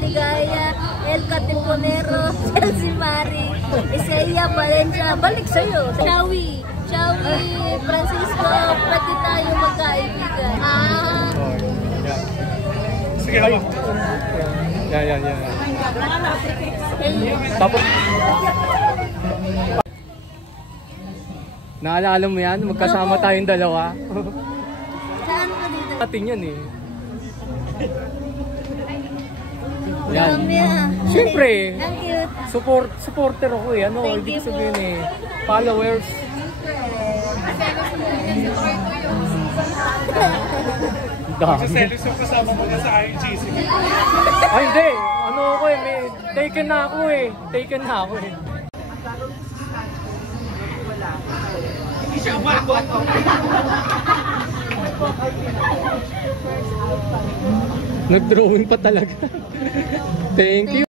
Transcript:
Ligaya, El Catiponero, Chelsea Mari, Isaiah Valencia, balik sa'yo. Chawi, Francisco, pwede tayo magkaibigan. Sige ako. Yan. Tapos, naalala mo yan? Magkasama tayong dalawa. Saan ka dito? Ating yan eh. Yan. Siyempre, Ang cute. supporter ako eh. Ano, Thank ibig you sabihin eh. Followers. Sa selos yung kasama mo na sa IGC. Ay hindi, ano ako eh, may taken na ako eh. Taken na ako eh. Hindi siya umabot. Nag-drawing pa talaga. Thank you.